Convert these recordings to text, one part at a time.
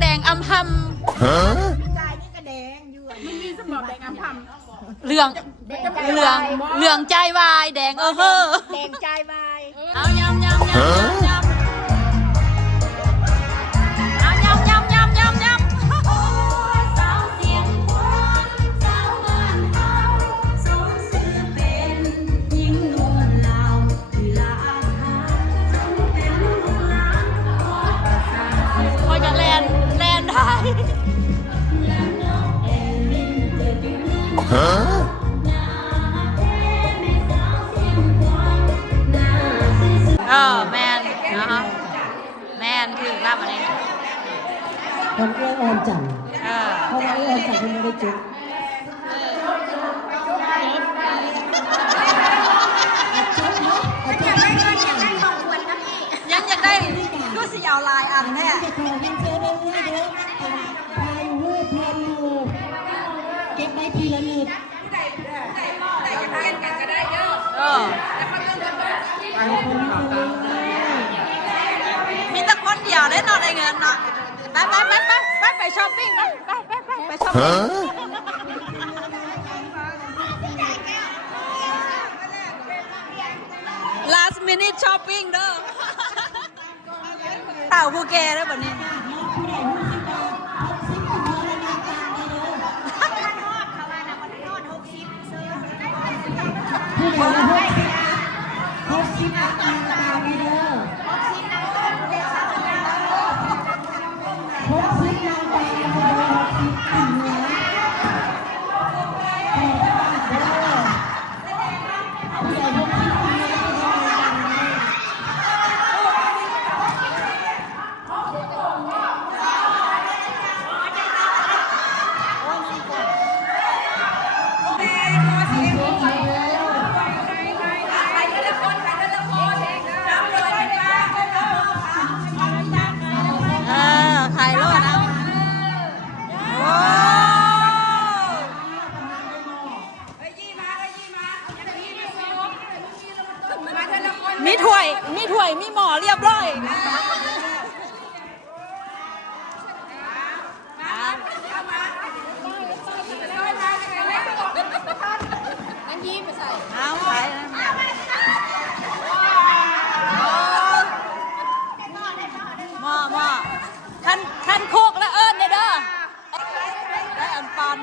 แดงอำพำกายนี่ก็แดงอยู่มันมีสมองแดงอำพำเหลืองเหลืองใจวายแดงเฮ้อแดงใจวายเอายำเอายำคอยกันแลนได้แมนนะคะแมนคือรับอะไรผมเอื้อออนจันเพราะว่าเอื้อออนจันมันไม่ได้จุดยังอยากได้ก็สิเอาลายอันแน่เก็บได้ทีละนิดมีแต่คนเดียวได้นอนในเงินเนาะไปช้อปปิ้งไปช้อปปิ้งlast minute shopping เด้อเต่าภูเก็ตได้แบบนี้มีถ้วยมีหม้อเรียบร้อยนั่งยิ้มไปใส่เอาไปหม้อคันโคกและเอิญเด้อได้อันปัน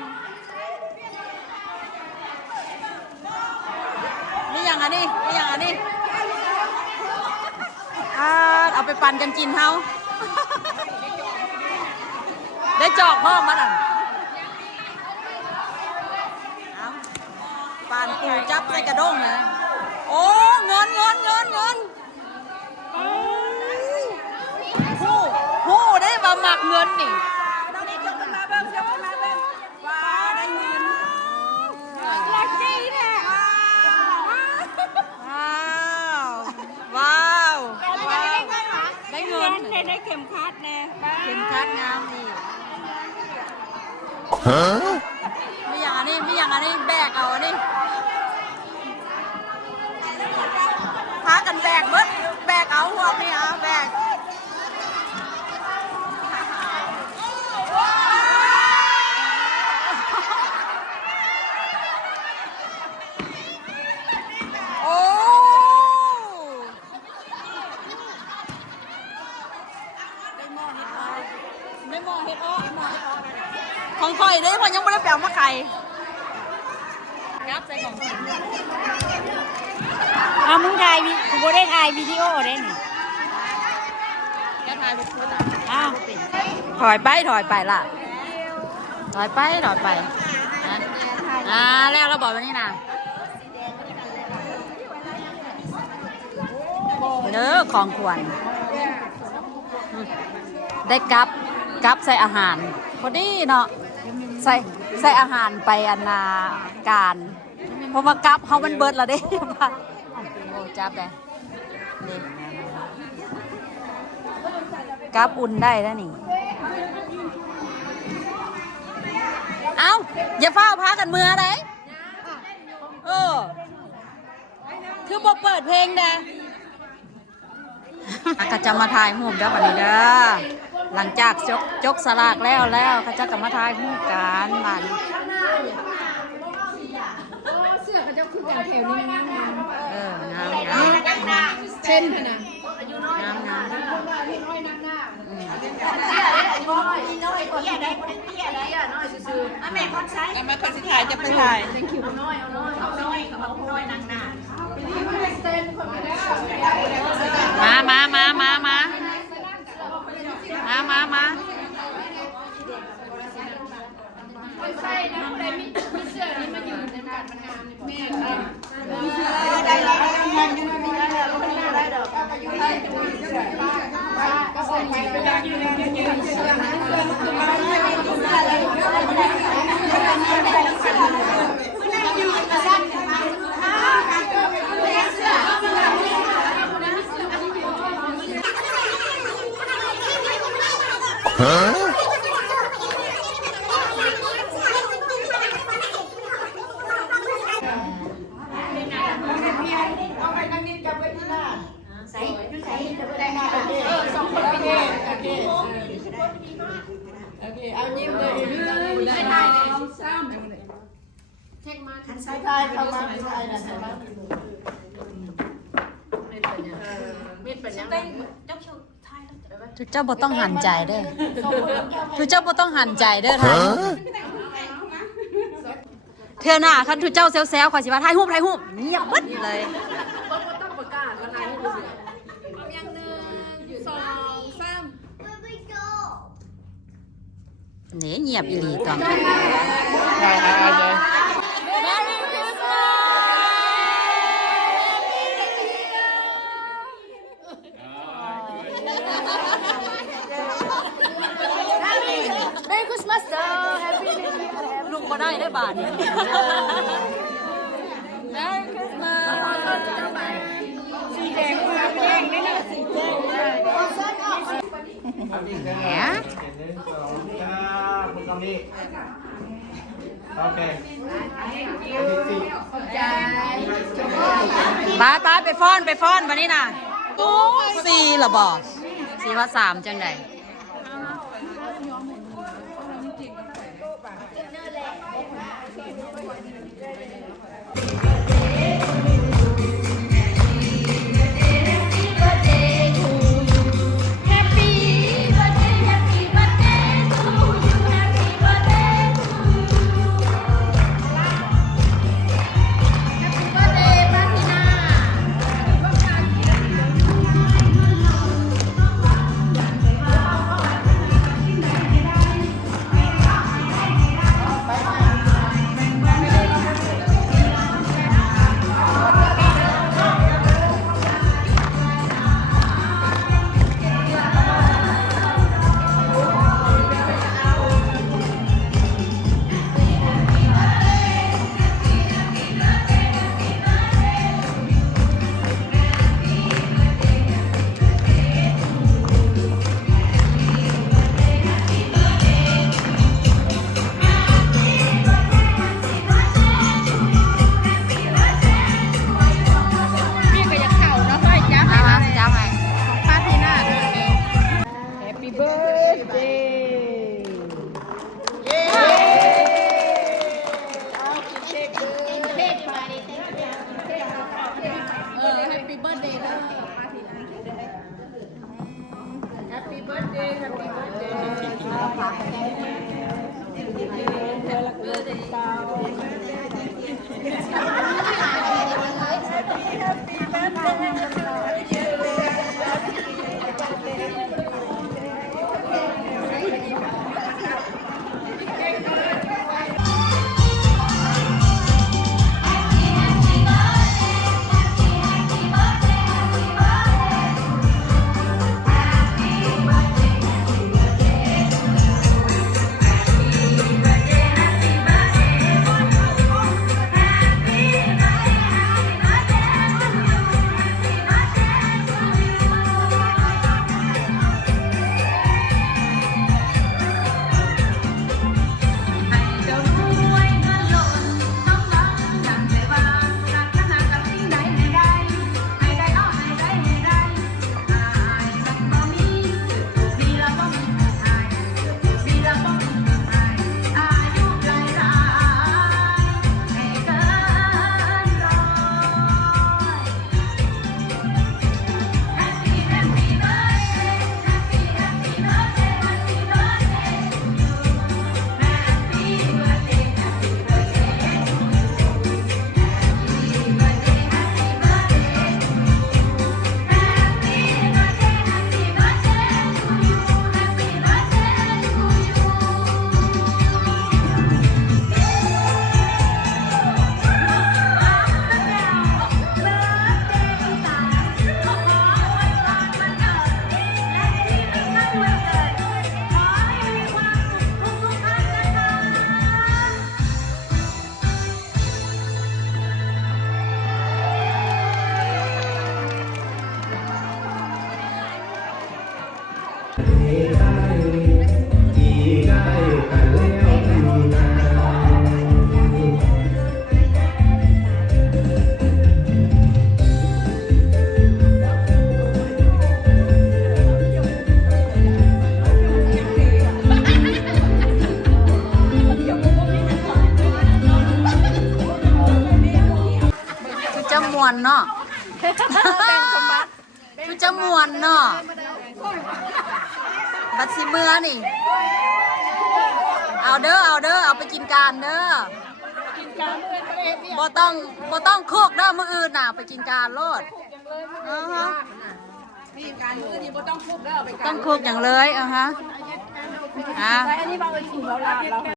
นี่อย่างอันนี้เอาไปปั่นกันกินเฮาได้จอกพ่อมาดังปั่นปูจับใส่กระด้งนะโอ้เงินผู้ได้มาหมักเงินนี่ได้เข็มขัดแน่เข็มขัดงามดีไม่อย่างอันนี้แบกเอาอันนี้พากันแบกเอาหัวไม่เอาแบกโอ้ไม่มองเห็ดอ้อของคอยได้พอยังไม่ได้แปลมาไก่งับใส่ของมึงถ่ายกูบ่ได้ถ่ายวิดีโอได้นี่แกถ่ายวิดีโอจ้ะถอยไปล่ะถอยไปแล้วเราบอกว่านี่นะเด้อของขวัญได้กับใส่อาหารพอดีเนาะใส่อาหารไปอนาการเพราะว่ากับเขามันเบิดแล้วเด้โอ้จับได้นี่กับอุ่นได้แล้วนี่เอาอย่าเฝ้าพากันมืออะไรคือบอกเปิดเพลงเด้ก็จะมาถ่ายรูปเด้อบัดนี้เด้อ หลังจากจกสลากแล้วเขาจะกลับมาทายคู่กันมัน เสื้อเขาจะคือกันแถวนี้งาม งามเช่นขนาด งาม แม่คนใช้แม่คนสิถ่ายจะไปถ่ายเป็นคิวน้อยเอาน้อยกับเอาพลอยนางหน้ามาใช่นะคนใดมีเสื้อนี้มาอยู่ในการมันงามแม่ได้ดอกก็ใส่ไปได้อยู่ในเสื้อนะเอายิ้มเลยได้ถ่ายซ้ำเช็คมาคันใช้ถ่ายเข้ามาไม่ใช่นะใช่ไหมมีดเป็นยังทุกเจ้าบ่ต้องหันใจเด้อทุกเจ้าบ่ต้องหันใจเด้อทายเธอหน้าคันทุกเจ้าแซวๆขอสิว่าถ่ายรูปเงียบปึ๊ดเลยต้องประกาศแล้วนะยัง1 2 3เนี่ยเงียบอีหลีตอนMerry Christmas เด้อ Happy New Year ลุงบ่ได้ได้บาท Merry Christmas สีแดงมาแดงได้เลยสีแดงเลยแหม คุณตรงนี้โอเค ไปฟ้อนวันนี้น่ะโอ้สี่ละบ่สี่ว่าสามจังใด เนาะคือจะมวนเนาะบัดสิเมื่อนี่เอาเด้อเอาไปกินการเด้อบ่ต้องโคกเด้อมื้ออื่นน่ะไปกินการโลดต้องโคกอย่างเลยฮะ